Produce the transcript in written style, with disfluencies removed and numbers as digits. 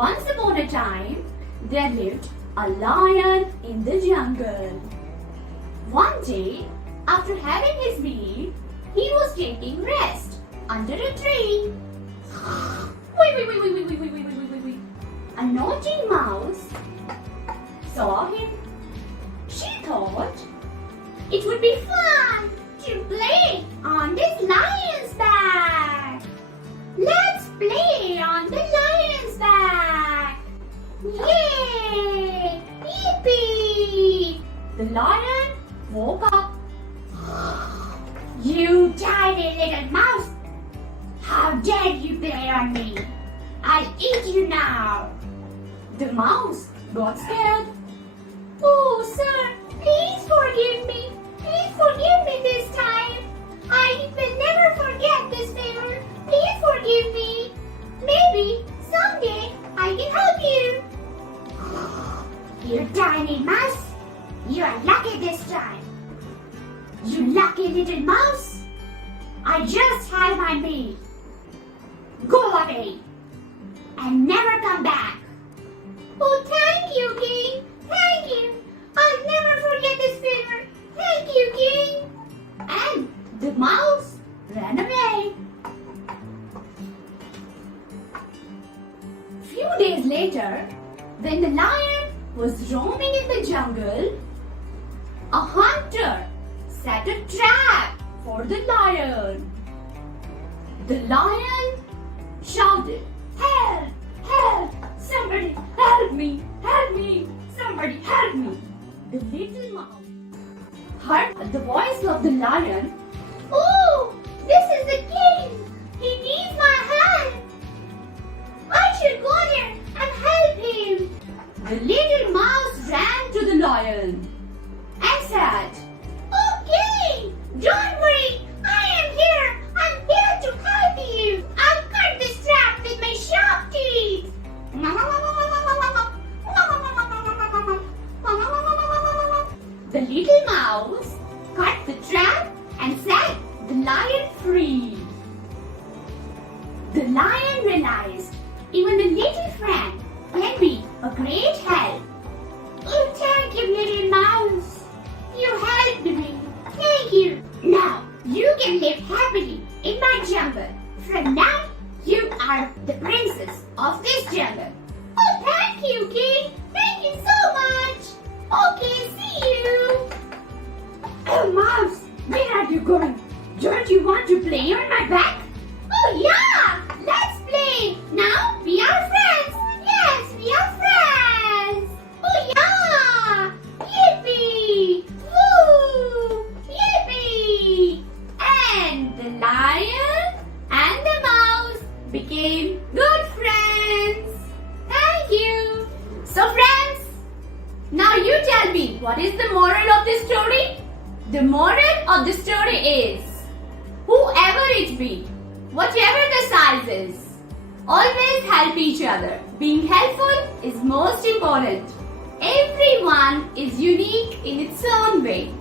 Once upon a time, there lived a lion in the jungle. One day, after having his meal, he was taking rest under a tree. Wait. A naughty mouse saw him. She thought it would be fun to play on this lion's back. Let's play on the lion's back. Yay! Yippee! The lion woke up. You tiny little mouse! How dare you play on me? I'll eat you now! The mouse got scared. Oh, sir, please forgive me. Please forgive me this time. I will never forget this favor. Please forgive me. Maybe someday I can help you. You tiny mouse, you are lucky this time. You lucky little mouse. I just had my meal. Go away and never come back. Oh, thank you, King. Thank you. I'll never forget this favor. Thank you, King. And the mouse ran away. Few days later, when the lion was roaming in the jungle, a hunter set a trap for the lion. The lion shouted, "Help! Help! Somebody help me! Help me! Somebody help me!" The little mouse heard the voice of the lion. Oh, this is the king! He needs my help! I should go there and help him! The little mouse ran to the lion and said, "Okay, don't worry, I am here. I'm here to help you. I'll cut this trap with my sharp teeth." The little mouse cut the trap and set the lion free. The lion realized even a little friend can be a great help. Oh, thank you, little mouse. You helped me. Thank you. Now you can live happily in my jungle. From now, you are the princess of this jungle. Oh, thank you, King. Thank you so much. Okay, see you. Oh, mouse, where are you going? Don't you want to play on my back? Oh, yeah. Let's play. Now we are friends. Yes, we are friends. Oh, yeah. Yippee. Woo. Yippee. And the lion and the mouse became good friends. Thank you. So, friends, now you tell me, what is the moral of this story? The moral of the story is, whoever it be, whatever the size is, always help each other. Being helpful is most important. Everyone is unique in its own way.